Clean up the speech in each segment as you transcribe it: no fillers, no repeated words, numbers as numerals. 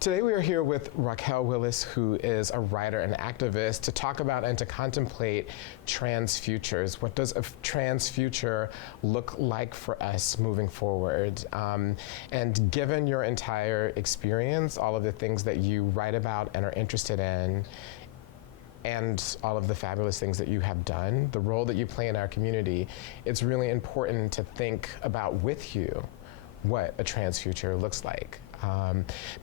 Today we are here with Raquel Willis, who is a writer and activist, to talk about and to contemplate trans futures. What does a trans future look like for us moving forward? And given your entire experience, all of the things that you write about and are interested in, and all of the fabulous things that you have done, the role that you play in our community, it's really important to think about with you what a trans future looks like.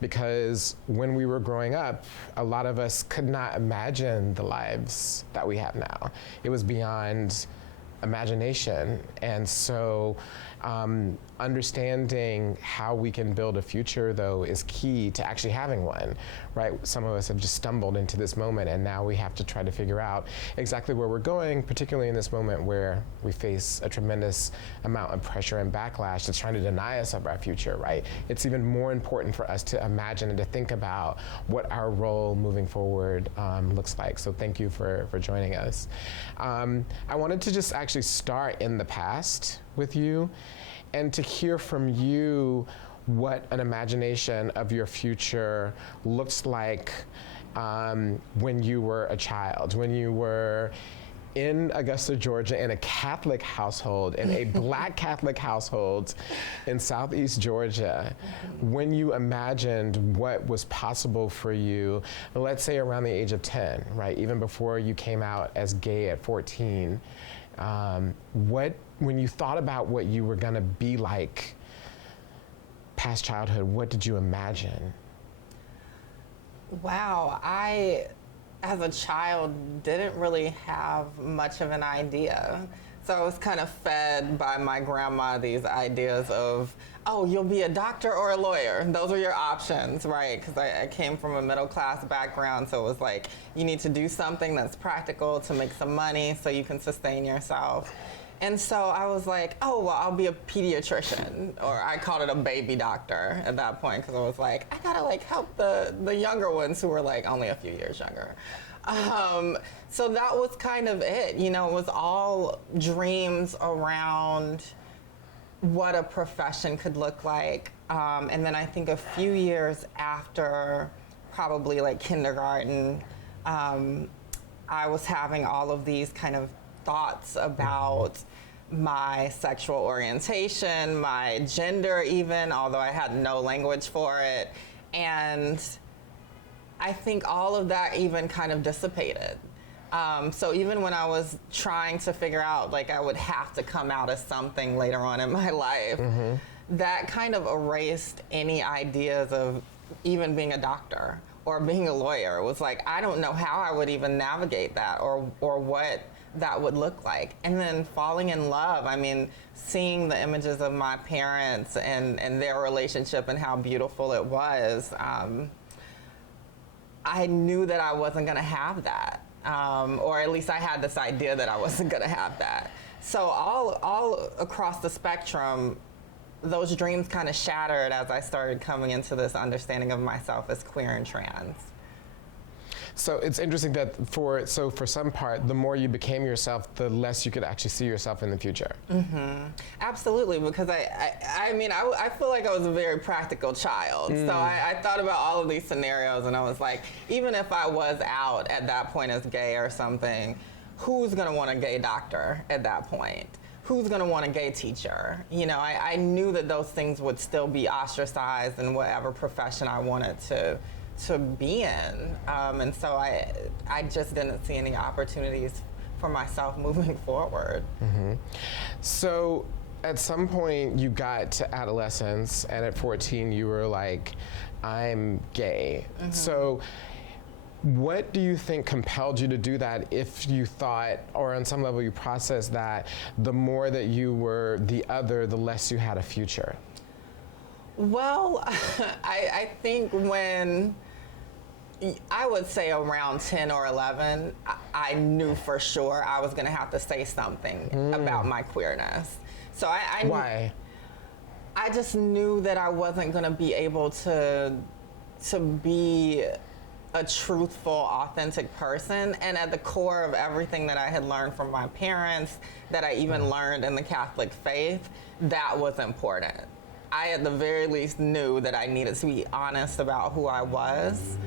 Because when we were growing up, a lot of us could not imagine the lives that we have now. It was beyond imagination. And so understanding how we can build a future, though, is key to actually having one, right? Some of us have just stumbled into this moment, and now we have to try to figure out exactly where we're going, particularly in this moment where we face a tremendous amount of pressure and backlash that's trying to deny us of our future, right? It's even more important for us to imagine and to think about what our role moving forward looks like. So thank you for joining us. I wanted to just actually start in the past with you and to hear from you what an imagination of your future looks like when you were a child, when you were in Augusta, Georgia, in a Catholic household, in a Black Catholic household in Southeast Georgia, when you imagined what was possible for you, let's say around the age of 10, right? Even before you came out as gay at 14, when you thought about what you were gonna be like past childhood, what did you imagine? Wow, I, as a child, didn't really have much of an idea. So I was kind of fed by my grandma these ideas of, oh, you'll be a doctor or a lawyer. Those are your options, right? Because I came from a middle class background, so it was like, you need to do something that's practical to make some money so you can sustain yourself. And so I was like, oh, well, I'll be a pediatrician, or I called it a baby doctor at that point, because I was like, I gotta like help the younger ones who were like only a few years younger. So that was kind of it. You know, it was all dreams around what a profession could look like. And then I think a few years after, probably like kindergarten, I was having all of these kind of thoughts about my sexual orientation, my gender even, although I had no language for it. And I think all of that even kind of dissipated. So even when I was trying to figure out, like, I would have to come out as something later on in my life, that kind of erased any ideas of even being a doctor or being a lawyer. It was like, I don't know how I would even navigate that or what that would look like. And then falling in love, I mean, seeing the images of my parents and their relationship and how beautiful it was, I knew that I wasn't gonna have that. Or at least I had this idea that I wasn't gonna have that. So all across the spectrum, those dreams kind of shattered as I started coming into this understanding of myself as queer and trans. So it's interesting that for some part, the more you became yourself, the less you could actually see yourself in the future. Absolutely, because I mean, I feel like I was a very practical child. So I thought about all of these scenarios, and I was like, even if I was out at that point as gay or something, who's gonna want a gay doctor at that point? Who's gonna want a gay teacher? You know, I knew that those things would still be ostracized in whatever profession I wanted to be in, and so I just didn't see any opportunities for myself moving forward. So at some point you got to adolescence, and at 14 you were like, I'm gay. So what do you think compelled you to do that, if you thought, or on some level you processed that the more that you were the other, the less you had a future? Well, I think when, I would say around 10 or 11, I knew for sure I was gonna have to say something about my queerness. So Why? I just knew that I wasn't gonna be able to be a truthful, authentic person. And at the core of everything that I had learned from my parents, that I even learned in the Catholic faith, that was important. I at the very least knew that I needed to be honest about who I was.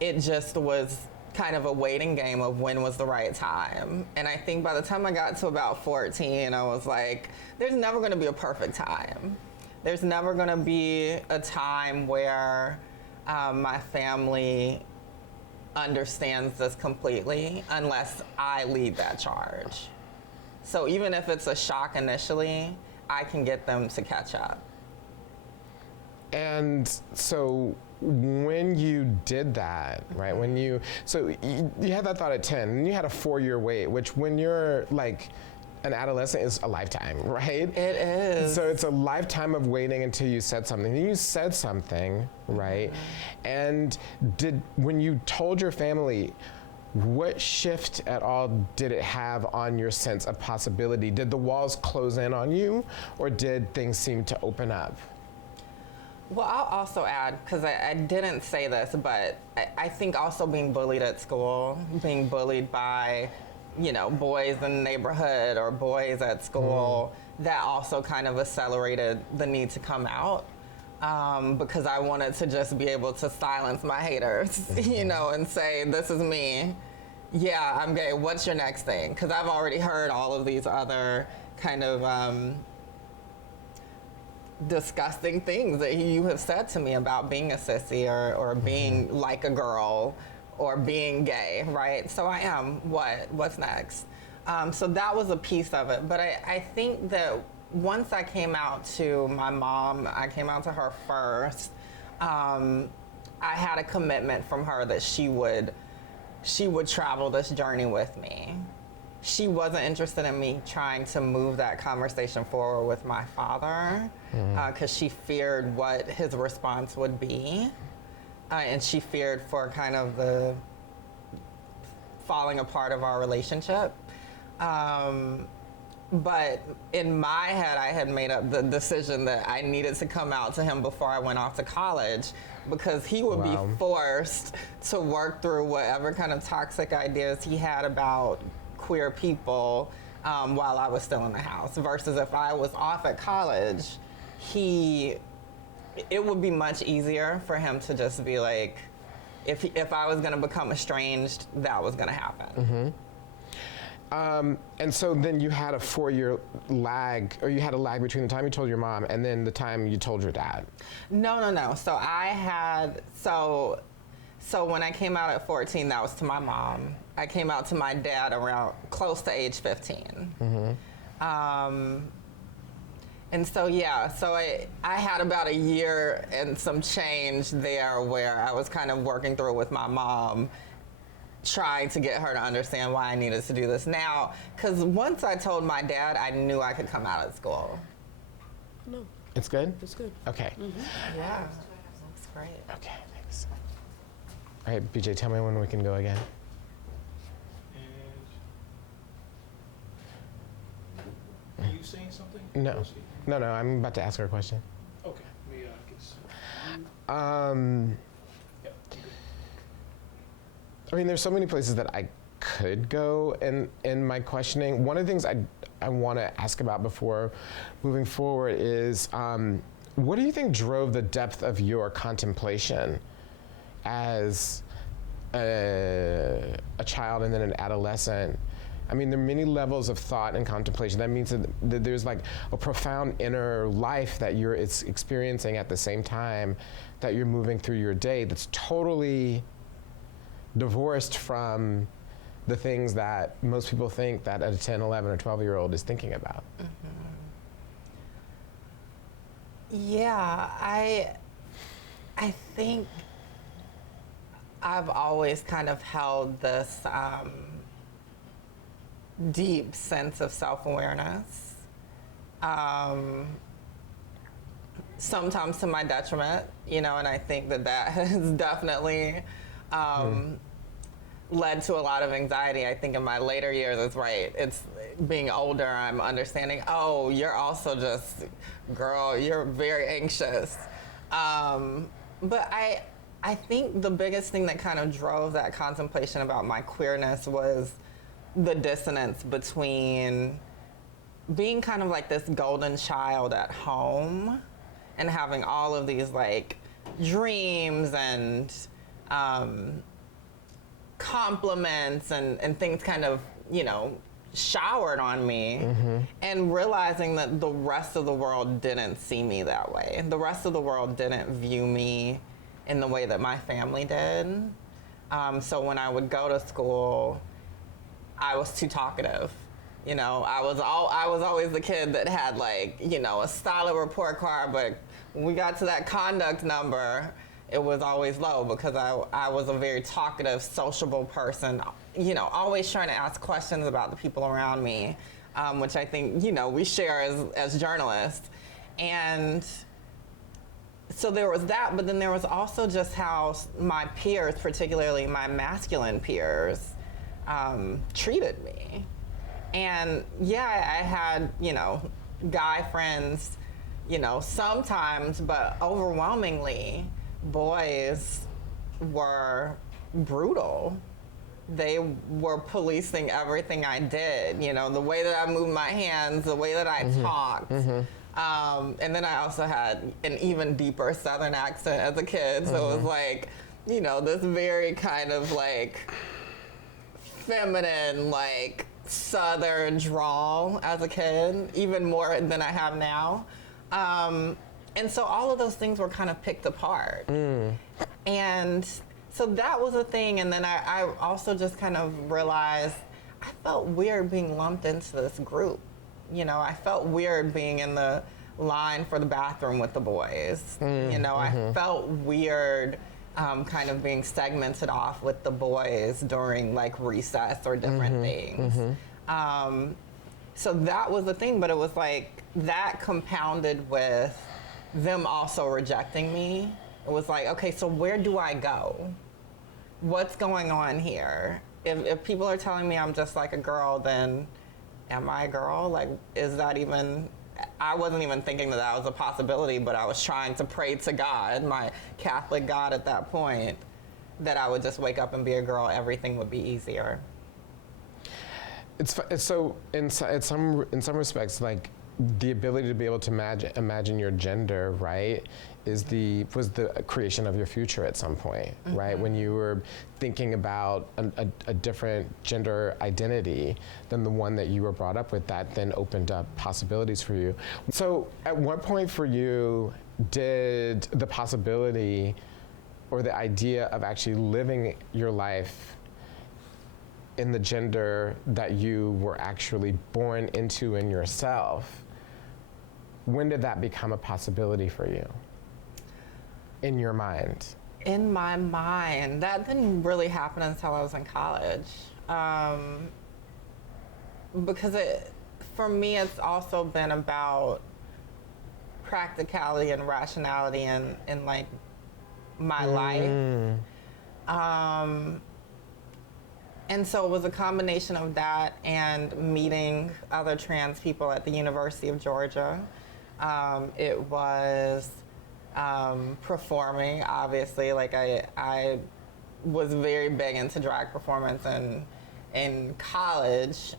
It just was kind of a waiting game of when was the right time. And I think by the time I got to about 14, I was like, there's never gonna be a perfect time. There's never gonna be a time where my family understands this completely unless I lead that charge. So even if it's a shock initially, I can get them to catch up. And so when you did that, right, when you had that thought at 10, and you had a 4-year wait, which when you're like an adolescent is a lifetime, right? It is. So it's a lifetime of waiting until you said something. Then you said something, right? And when you told your family, what shift at all did it have on your sense of possibility? Did the walls close in on you, or did things seem to open up? Well, I'll also add, because I didn't say this, but I think also being bullied at school, being bullied by, boys in the neighborhood or boys at school, that also kind of accelerated the need to come out. Because I wanted to just be able to silence my haters, and say, this is me. Yeah, I'm gay. What's your next thing? Because I've already heard all of these other kind of disgusting things that you have said to me about being a sissy or being like a girl or being gay, right? So I am. What's next? So that was a piece of it. But I think that once I came out to my mom, I came out to her first, I had a commitment from her that she would travel this journey with me. She wasn't interested in me trying to move that conversation forward with my father because she feared what his response would be. And she feared for kind of the falling apart of our relationship. But in my head, I had made up the decision that I needed to come out to him before I went off to college because he would be forced to work through whatever kind of toxic ideas he had about queer people while I was still in the house, versus if I was off at college, it would be much easier for him to just be like, if I was gonna become estranged, that was gonna happen. And so then you had a 4-year lag, or you had a lag between the time you told your mom and then the time you told your dad. No. So so when I came out at 14, that was to my mom. I came out to my dad around close to age 15. And so, I had about a year and some change there where I was kind of working through with my mom, trying to get her to understand why I needed to do this now. Because once I told my dad, I knew I could come out of school. No, It's good? it's good. Okay. Yeah, that's great. Okay, thanks. All right, BJ, tell me when we can go again. And are you saying something? No, I'm about to ask her a question. Okay, me, I guess. Yep. I mean, there's so many places that I could go in my questioning. One of the things I want to ask about before moving forward is, what do you think drove the depth of your contemplation as a child and then an adolescent? I mean, there are many levels of thought and contemplation. That means that there's like a profound inner life that you're experiencing at the same time that you're moving through your day that's totally divorced from the things that most people think that a 10, 11, or 12-year-old is thinking about. Yeah, I think I've always kind of held this deep sense of self-awareness, sometimes to my detriment, and I think that has definitely led to a lot of anxiety. I think in my later years, it's being older, I'm understanding, oh, you're also just, girl, you're very anxious. But I think the biggest thing that kind of drove that contemplation about my queerness was the dissonance between being kind of like this golden child at home and having all of these like dreams and compliments and things kind of, you know, showered on me, and realizing that the rest of the world didn't see me that way. The rest of the world didn't view me in the way that my family did. So when I would go to school, I was too talkative. You know, I was always the kid that had, like, you know, a solid report card, but when we got to that conduct number, it was always low because I was a very talkative, sociable person, you know, always trying to ask questions about the people around me, which I think, you know, we share as journalists. And so there was that, but then there was also just how my peers, particularly my masculine peers, treated me. And yeah, I had, you know, guy friends, you know, sometimes, but overwhelmingly, boys were brutal. They were policing everything I did, you know, the way that I moved my hands, the way that I talked. And then I also had an even deeper Southern accent as a kid. So it was like, you know, this very kind of like feminine, like Southern drawl as a kid, even more than I have now. And so all of those things were kind of picked apart. And so that was a thing. And then I also just kind of realized I felt weird being lumped into this group. You know, I felt weird being in the line for the bathroom with the boys. You know, I felt weird kind of being segmented off with the boys during like recess or different things. So that was the thing, but it was like that compounded with them also rejecting me. It was like, okay, so where do I go? What's going on here? If people are telling me I'm just like a girl, then am I a girl? Like, is that even, I wasn't even thinking that that was a possibility, but I was trying to pray to God, my Catholic God at that point, that I would just wake up and be a girl, everything would be easier. It's so in some respects, like the ability to be able to imagine your gender, right, was the creation of your future at some point, right? When you were thinking about a different gender identity than the one that you were brought up with, that then opened up possibilities for you. So at what point for you did the possibility or the idea of actually living your life in the gender that you were actually born into in yourself, when did that become a possibility for you, in your mind? In my mind, that didn't really happen until I was in college. Because for me, it's also been about practicality and rationality in like my life. And so it was a combination of that and meeting other trans people at the University of Georgia. It was performing, obviously. Like I was very big into drag performance in college,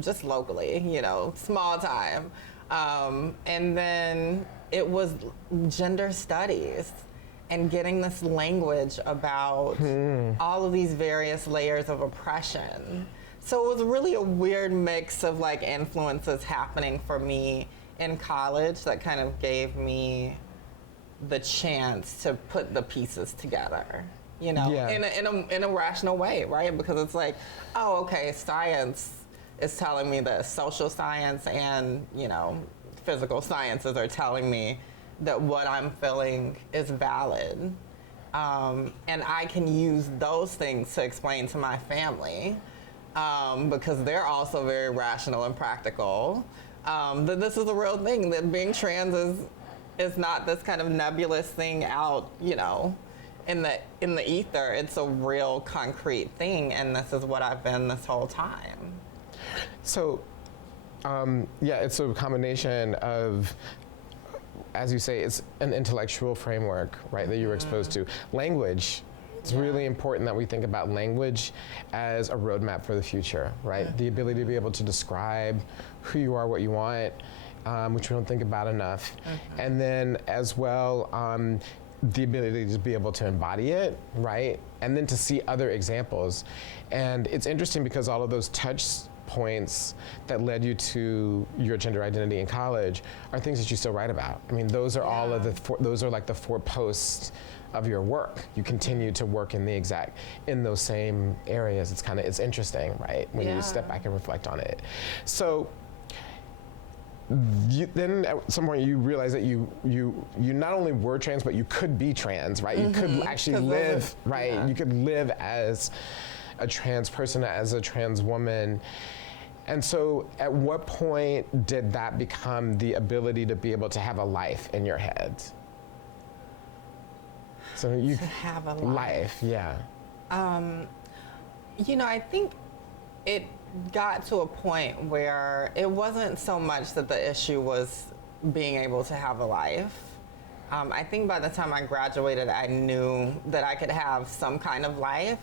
just locally, you know, small time. And then it was gender studies and getting this language about all of these various layers of oppression. So it was really a weird mix of like influences happening for me in college that kind of gave me the chance to put the pieces together, you know, in a rational way, right? Because it's like, oh, okay, science is telling me this, social science and, you know, physical sciences are telling me that what I'm feeling is valid. And I can use those things to explain to my family, because they're also very rational and practical, that this is a real thing, that being trans is not this kind of nebulous thing out, you know, in the ether. It's a real concrete thing, and this is what I've been this whole time. So, it's a combination of, as you say, it's an intellectual framework, right, that you were exposed to. Language It's really important that we think about language as a roadmap for the future, right? The ability to be able to describe who you are, what you want, which we don't think about enough. And then as well, the ability to be able to embody it, right? And then to see other examples. And it's interesting because all of those touch points that led you to your gender identity in college are things that you still write about. I mean, those are all of those are like the 4 posts of your work. You continue to work in those same areas. It's interesting, right? When you step back and reflect on it. So then at some point you realize that you not only were trans, but you could be trans, right? You could actually live, right? You could live as a trans person, as a trans woman. And so at what point did that become the ability to be able to have a life in your head? So you To have a life, yeah. You know, I think it got to a point where it wasn't so much that the issue was being able to have a life. I think by the time I graduated, I knew that I could have some kind of life,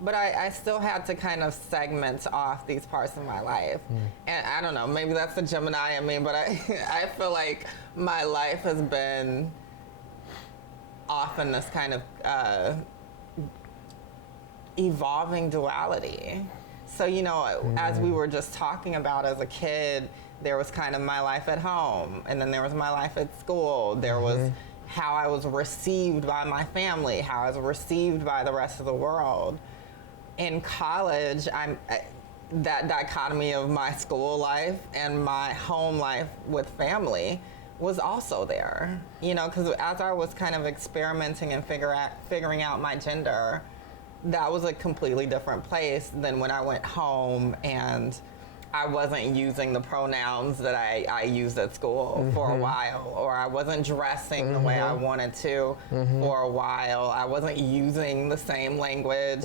but I still had to kind of segment off these parts of my life. And I don't know, maybe that's the Gemini in me, but I feel like my life has been often this kind of evolving duality. So, you know, as we were just talking about as a kid, there was kind of my life at home, and then there was my life at school. There was how I was received by my family, how I was received by the rest of the world. In college, that dichotomy of my school life and my home life with family was also there, you know, because as I was kind of experimenting and figuring out my gender, that was a completely different place than when I went home and I wasn't using the pronouns that I used at school for a while, or I wasn't dressing the way I wanted to for a while. I wasn't using the same language,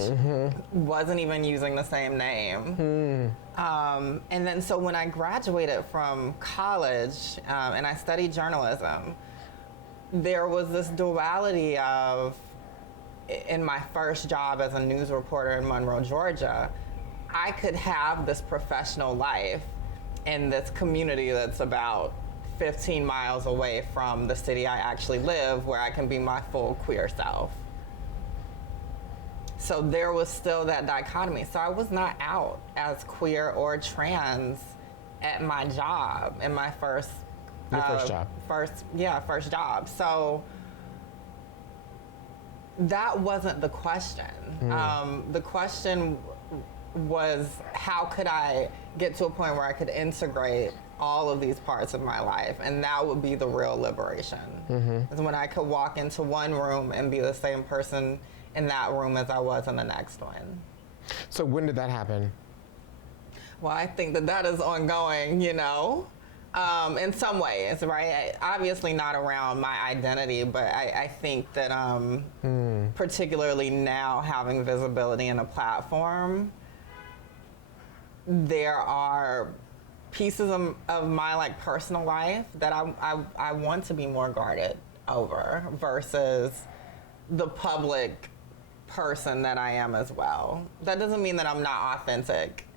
wasn't even using the same name. And then so when I graduated from college and I studied journalism, there was this duality of, in my first job as a news reporter in Monroe, Georgia, I could have this professional life in this community that's about 15 miles away from the city I actually live, where I can be my full queer self. So there was still that dichotomy. So I was not out as queer or trans at my job, in my first job. First job. So that wasn't the question. The question was, how could I get to a point where I could integrate all of these parts of my life? And that would be the real liberation. Is when I could walk into one room and be the same person in that room as I was in the next one. So when did that happen? Well, I think that is ongoing, you know, in some ways, right? Obviously not around my identity, but I think that particularly now having visibility in a platform, there are pieces of my like personal life that I want to be more guarded over versus the public person that I am as well. That doesn't mean that I'm not authentic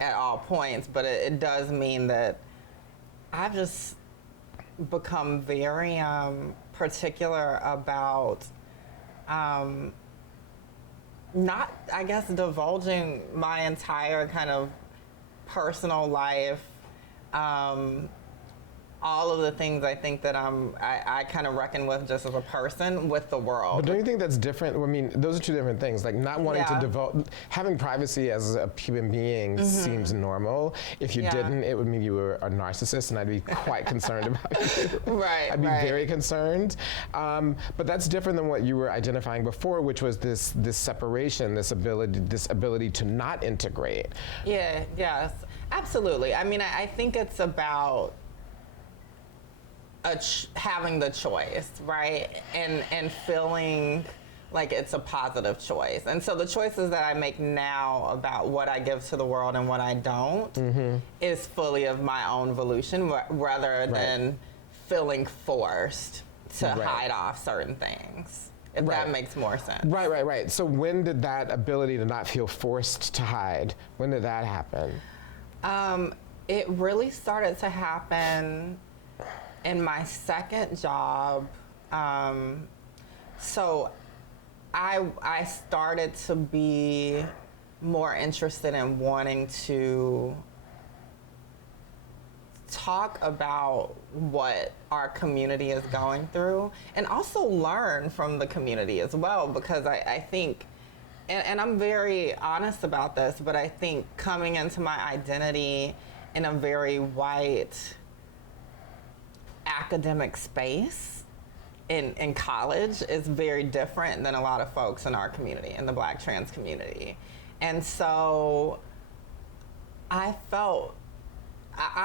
at all points, but it does mean that I've just become very particular about not, I guess, divulging my entire kind of personal life, all of the things I think that I kind of reckon with just as a person with the world. But don't you think that's different? I mean, those are two different things. Like not wanting to divulge, having privacy as a human being seems normal. If you didn't, it would mean you were a narcissist, and I'd be quite concerned about you. Right. I'd be very concerned. But that's different than what you were identifying before, which was this separation, this ability to not integrate. Yeah. Yes. Absolutely. I mean, I think it's about having the choice, right? And feeling like it's a positive choice. And so the choices that I make now about what I give to the world and what I don't is fully of my own volition rather than feeling forced to hide off certain things. if Right. that makes more sense. Right. So when did that ability to not feel forced to hide, when did that happen? It really started to happen in my second job. So I started to be more interested in wanting to talk about what our community is going through and also learn from the community as well, because I think, and I'm very honest about this, but I think coming into my identity in a very white academic space in college is very different than a lot of folks in our community, in the Black trans community. And so I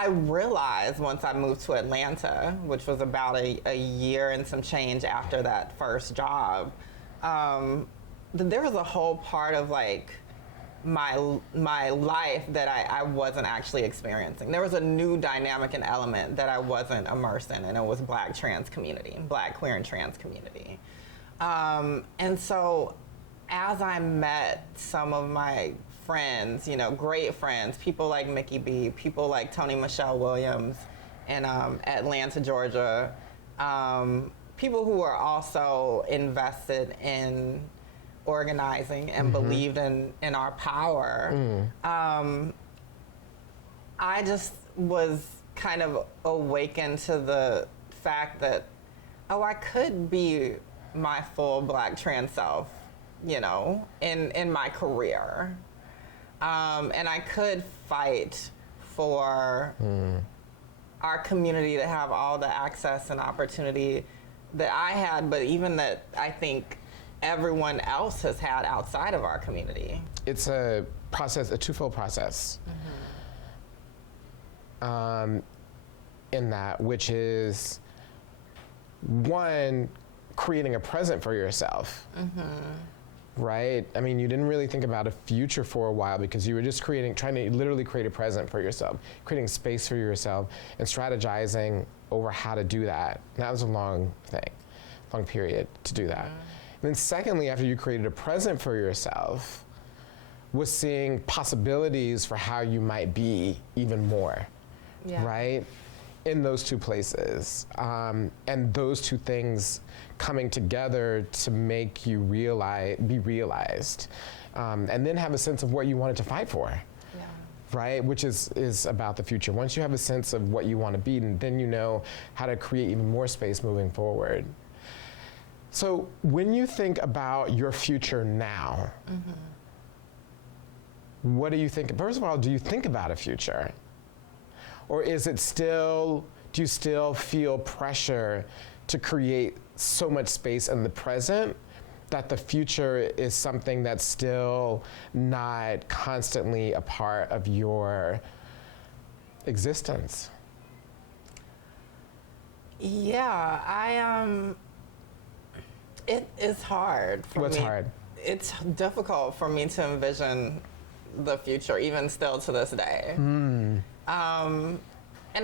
realized once I moved to Atlanta, which was about a year and some change after that first job, that there was a whole part of like my life that I wasn't actually experiencing. There was a new dynamic and element that I wasn't immersed in, and it was Black trans community, Black queer and trans community. And so as I met some of my friends, you know, great friends, people like Mickey B, people like Tony Michelle Williams in Atlanta, Georgia, people who are also invested in organizing and believed in our power. I just was kind of awakened to the fact that, oh, I could be my full Black trans self, you know, in my career. And I could fight for our community to have all the access and opportunity that I had, but even that I think everyone else has had outside of our community. It's a process, a twofold process. In that, which is one, creating a present for yourself. Right? I mean, you didn't really think about a future for a while because you were just trying to literally create a present for yourself, creating space for yourself and strategizing over how to do that. And that was a long period to do that. And then secondly, after you created a present for yourself, was seeing possibilities for how you might be even more, right? In those two places. And those two things coming together to make you be realized. And then have a sense of what you wanted to fight for, right? Which is about the future. Once you have a sense of what you want to be, then you know how to create even more space moving forward. So when you think about your future now, what do you think? First of all, do you think about a future? Or is it do you still feel pressure to create so much space in the present that the future is something that's still not constantly a part of your existence? Yeah, it is hard for me. What's hard? It's difficult for me to envision the future, even still to this day. And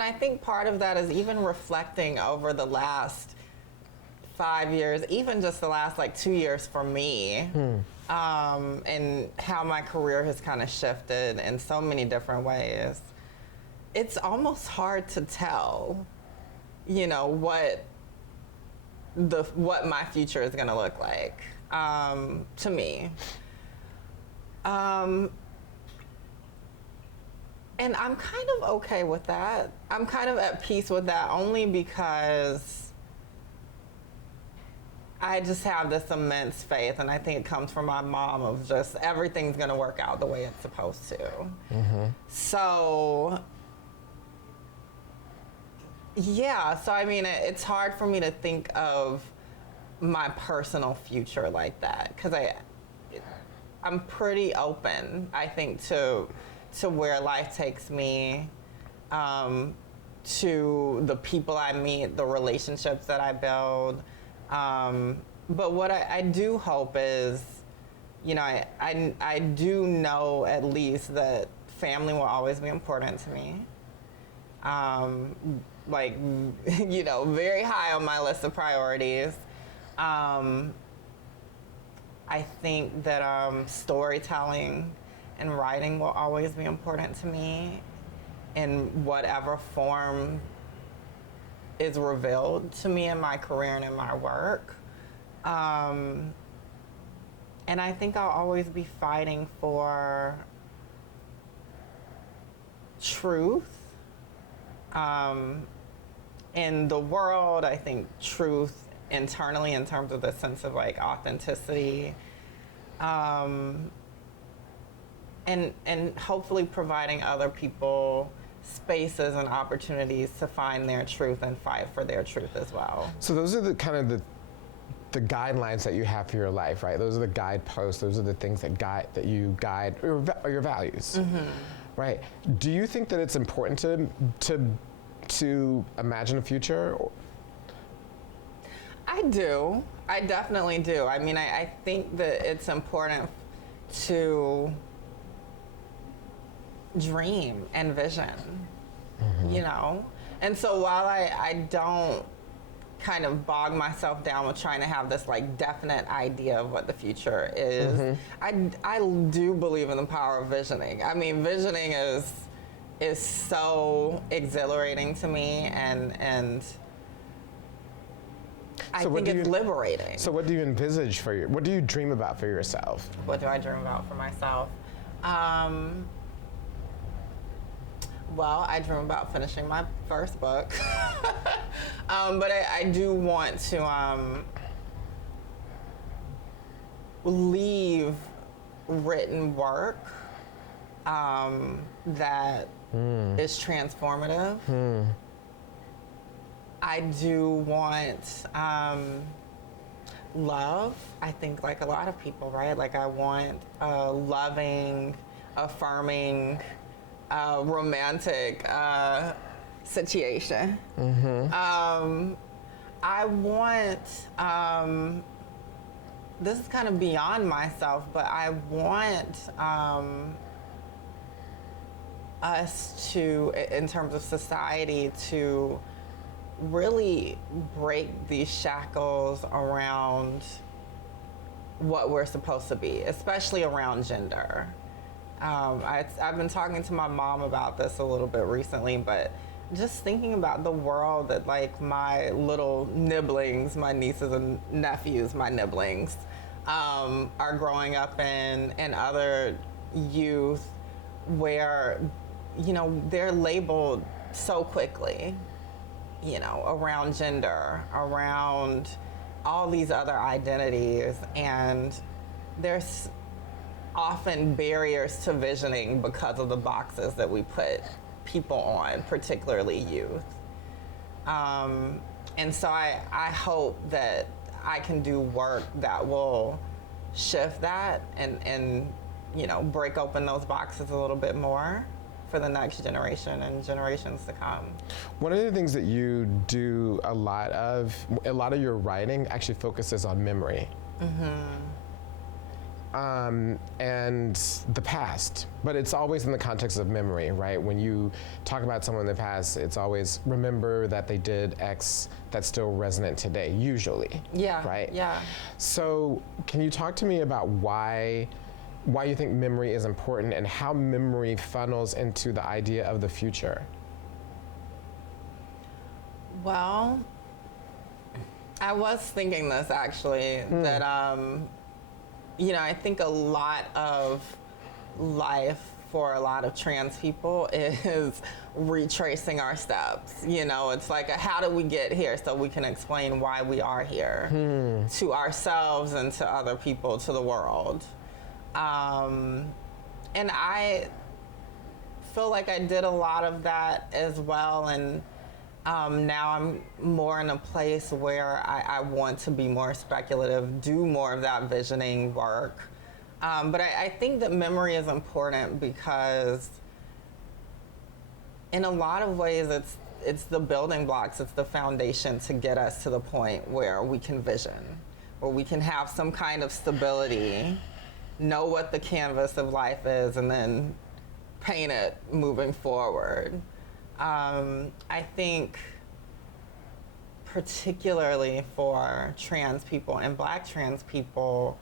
I think part of that is even reflecting over the last 5 years, even just the last 2 years for me, and how my career has kind of shifted in so many different ways. It's almost hard to tell, you know, what my future is going to look like, to me. And I'm kind of okay with that. I'm kind of at peace with that only because I just have this immense faith, and I think it comes from my mom, of just everything's gonna work out the way it's supposed to. So, yeah, so I mean, it's hard for me to think of my personal future like that, because I'm pretty open, I think, to where life takes me, to the people I meet, the relationships that I build. But what I do hope is, you know, I do know at least that family will always be important to me. You know, very high on my list of priorities. I think that storytelling and writing will always be important to me in whatever form is revealed to me in my career and in my work. And I think I'll always be fighting for truth. In the world, I think truth internally in terms of the sense of like authenticity, and hopefully providing other people spaces and opportunities to find their truth and fight for their truth as well. So those are the kind of the guidelines that you have for your life, right? Those are the guideposts. Those are the things that you guide your values, right? Do you think that it's important to imagine a future? I do. I definitely do. I mean, I think that it's important to dream and vision, you know? And so while I don't kind of bog myself down with trying to have this like definite idea of what the future is, I do believe in the power of visioning. I mean, visioning is so exhilarating to me, and I think it's liberating. So what do you envisage what do you dream about for yourself? What do I dream about for myself? Well, I dream about finishing my first book. But I do want to leave written work that is transformative. I do want love. I think like a lot of people, right? Like I want a loving, affirming, romantic situation. I want, this is kind of beyond myself, but I want us to, in terms of society, to really break these shackles around what we're supposed to be, especially around gender. I've been talking to my mom about this a little bit recently, but just thinking about the world that like my little nibblings, my nieces and nephews, my nibblings, are growing up in, and other youth where, you know, they're labeled so quickly, you know, around gender, around all these other identities, and there's often barriers to visioning because of the boxes that we put people on, particularly youth. And so I hope that I can do work that will shift that and you know, break open those boxes a little bit more for the next generation and generations to come. One of the things that you do a lot of your writing actually focuses on memory. And the past, but it's always in the context of memory, right? When you talk about someone in the past, it's always remember that they did X that's still resonant today, usually. Yeah. Right? Yeah. So can you talk to me about why you think memory is important and how memory funnels into the idea of the future? Well, I was thinking this actually, that you know, I think a lot of life for a lot of trans people is retracing our steps. You know, it's like how do we get here so we can explain why we are here to ourselves and to other people, to the world. And I feel like I did a lot of that as well, and now I'm more in a place where I want to be more speculative, do more of that visioning work. But I think that memory is important because in a lot of ways it's the building blocks, it's the foundation to get us to the point where we can vision, where we can have some kind of stability, know what the canvas of life is, and then paint it moving forward. I think particularly for trans people and Black trans people,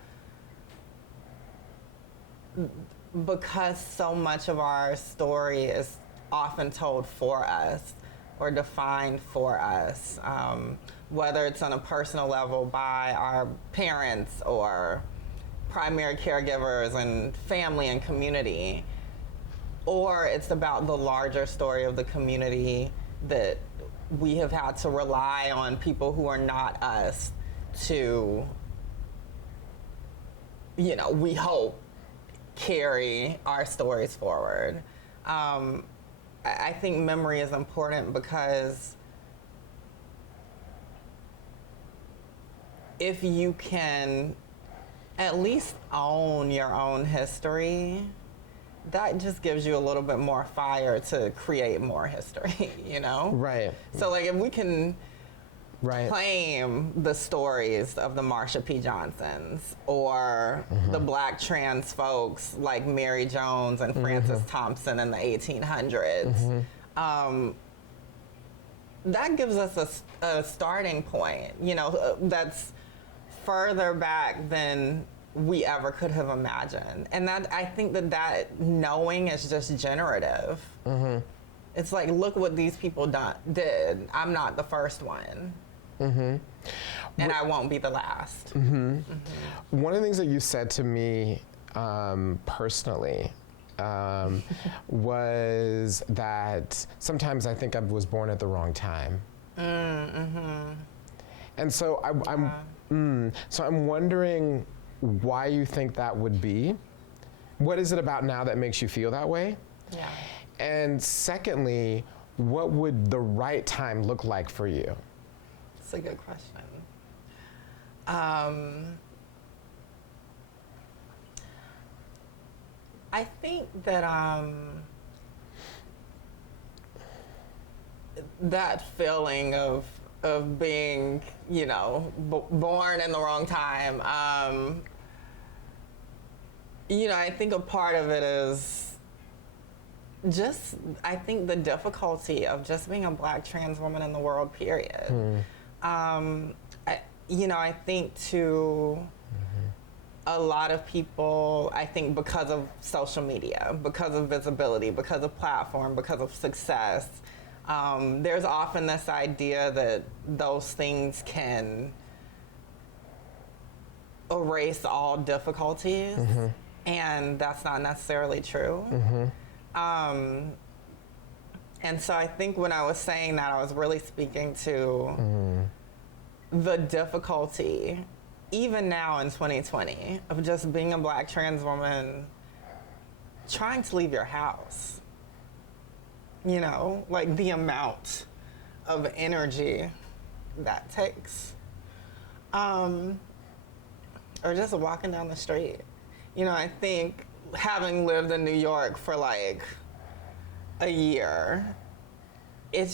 because so much of our story is often told for us or defined for us, whether it's on a personal level by our parents or primary caregivers and family and community, or it's about the larger story of the community that we have had to rely on people who are not us to, we hope, carry our stories forward. I think memory is important because if you can at least own your own history, that just gives you a little bit more fire to create more history, Right. So like if we can Right. claim the stories of the Marsha P. Johnsons or the Black trans folks like Mary Jones and Frances Thompson in the 1800s, that gives us a starting point, that's further back than we ever could have imagined. And that I think that knowing is just generative. It's like, look what these people did. I'm not the first one. And I won't be the last. One of the things that you said to me personally was that sometimes I think I was born at the wrong time. And so I'm wondering why you think that would be. What is it about now that makes you feel that way? Yeah. And secondly, what would the right time look like for you? That's a good question. I think that that feeling of being, born in the wrong time. I think a part of it is just, I think the difficulty of just being a Black trans woman in the world, period. I think to a lot of people, I think because of social media, because of visibility, because of platform, because of success, there's often this idea that those things can erase all difficulties, and that's not necessarily true. And so I think when I was saying that, I was really speaking to the difficulty, even now in 2020, of just being a Black trans woman trying to leave your house. Like the amount of energy that takes. Or just walking down the street. I think having lived in New York for like a year, it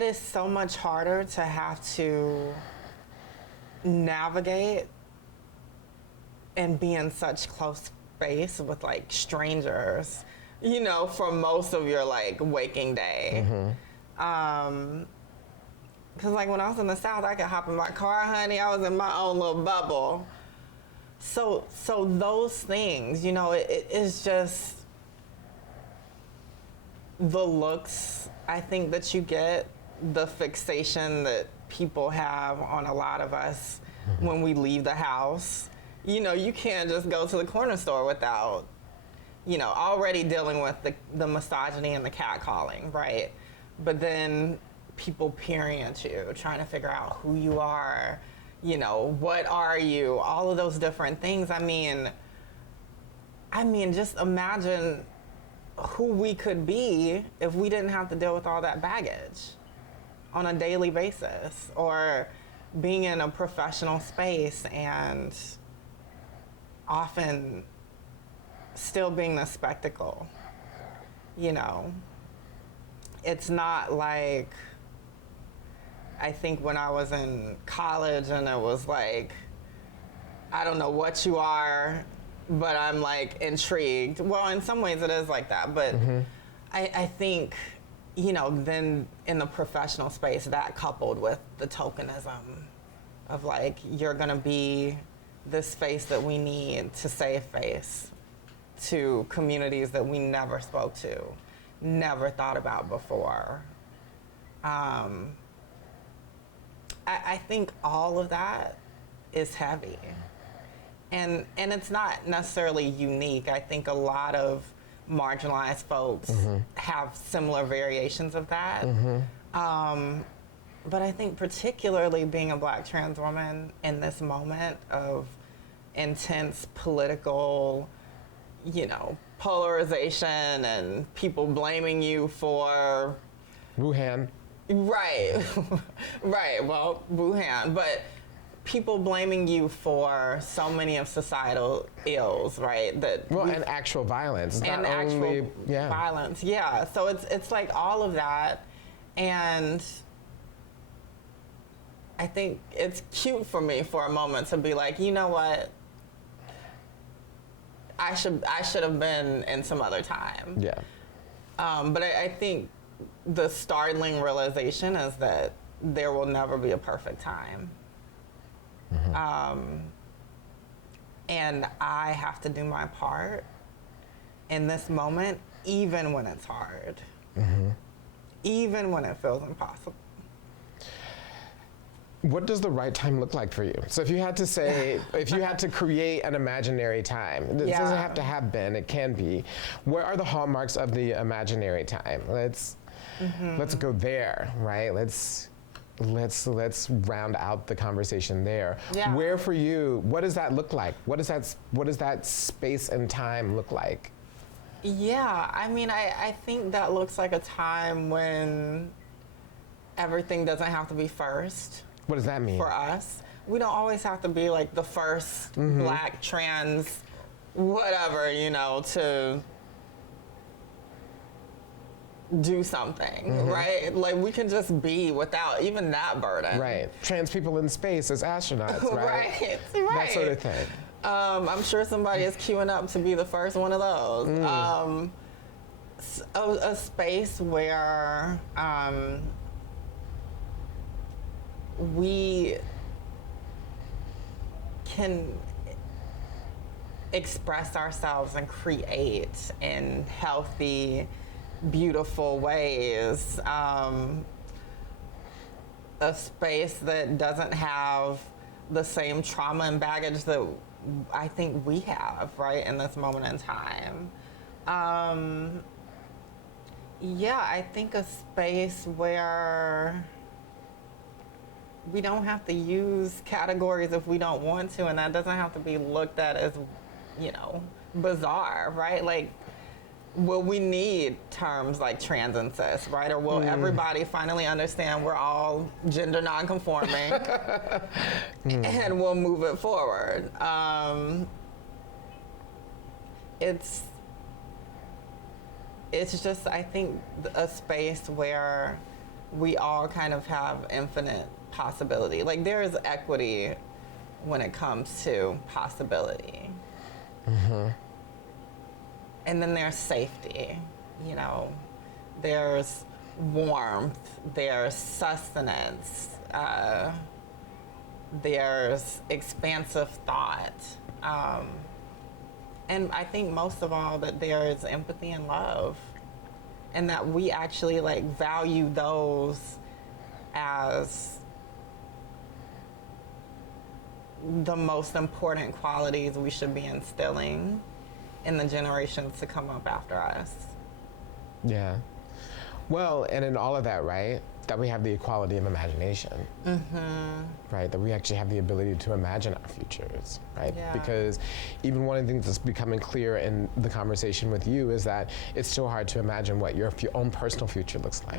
is so much harder to have to navigate and be in such close space with like strangers, for most of your like waking day. Because like when I was in the South, I could hop in my car, honey, I was in my own little bubble. So those things, it is just the looks, I think, that you get, the fixation that people have on a lot of us when we leave the house. You can't just go to the corner store without, already dealing with the misogyny and the catcalling, right? But then people peering at you, trying to figure out who you are, what are you, all of those different things. I mean, just imagine who we could be if we didn't have to deal with all that baggage on a daily basis, or being in a professional space and often still being the spectacle. It's not like, I think when I was in college and it was like, I don't know what you are, but I'm like intrigued. Well, in some ways it is like that, but I think, then in the professional space, that coupled with the tokenism of like, you're gonna be this face that we need to save face, to communities that we never spoke to, never thought about before. I think all of that is heavy. And it's not necessarily unique. I think a lot of marginalized folks have similar variations of that. But I think particularly being a Black trans woman in this moment of intense political, polarization and people blaming you for Wuhan. Right, right. Well, Wuhan, but people blaming you for so many of societal ills, right? And actual violence, and not actual only violence. Yeah. So it's like all of that, and I think it's cute for me for a moment to be like, you know what? I should have been in some other time. Yeah. But I think the startling realization is that there will never be a perfect time. And I have to do my part in this moment, even when it's hard, even when it feels impossible. What does the right time look like for you? So if you had to say, if you had to create an imaginary time, it doesn't have to have been, it can be. What are the hallmarks of the imaginary time? Let's go there, right? Let's round out the conversation there. Yeah. Where for you, what does that look like? What does that space and time look like? Yeah, I mean, I think that looks like a time when everything doesn't have to be first. What does that mean? For us, we don't always have to be like the first Black trans whatever, to do something, right? Like we can just be without even that burden. Right. Trans people in space as astronauts, right? right. That sort of thing. I'm sure somebody is queuing up to be the first one of those. A space where we can express ourselves and create in healthy, beautiful ways. A space that doesn't have the same trauma and baggage that I think we have, right, in this moment in time. I think a space where we don't have to use categories if we don't want to, and that doesn't have to be looked at as, bizarre, right? Like, will we need terms like trans and cis, right? Or will everybody finally understand we're all gender nonconforming and we'll move it forward? It's just, I think, a space where we all kind of have infinite possibility. Like there is equity when it comes to possibility. And then there's safety, there's warmth, there's sustenance, there's expansive thought. And I think most of all that there is empathy and love, and that we actually value those as the most important qualities we should be instilling in the generations to come up after us. Yeah. Well, and in all of that, right, that we have the equality of imagination, right? That we actually have the ability to imagine our futures, right? Yeah. Because even one of the things that's becoming clear in the conversation with you is that it's so hard to imagine what your own personal future looks like,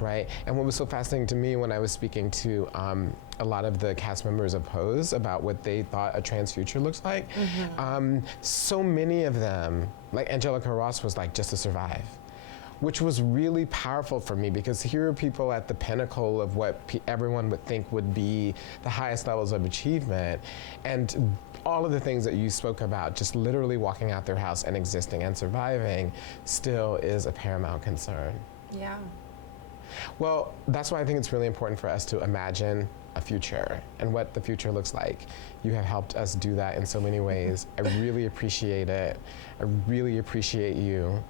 right? And what was so fascinating to me when I was speaking to a lot of the cast members of Pose about what they thought a trans future looks like, so many of them, like Angelica Ross was like, just to survive. Which was really powerful for me because here are people at the pinnacle of what everyone would think would be the highest levels of achievement, and all of the things that you spoke about, just literally walking out their house and existing and surviving, still is a paramount concern. Yeah. Well, that's why I think it's really important for us to imagine a future and what the future looks like. You have helped us do that in so many ways. I really appreciate it. I really appreciate you.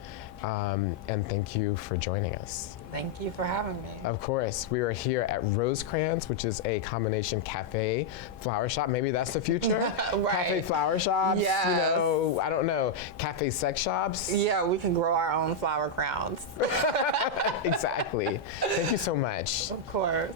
And thank you for joining us. Thank you for having me. Of course, we are here at Rosecrans, which is a combination cafe, flower shop. Maybe that's the future? Right. Cafe flower shops? Yes. You know, I don't know. Cafe sex shops? Yeah, we can grow our own flower crowns. Exactly. Thank you so much. Of course.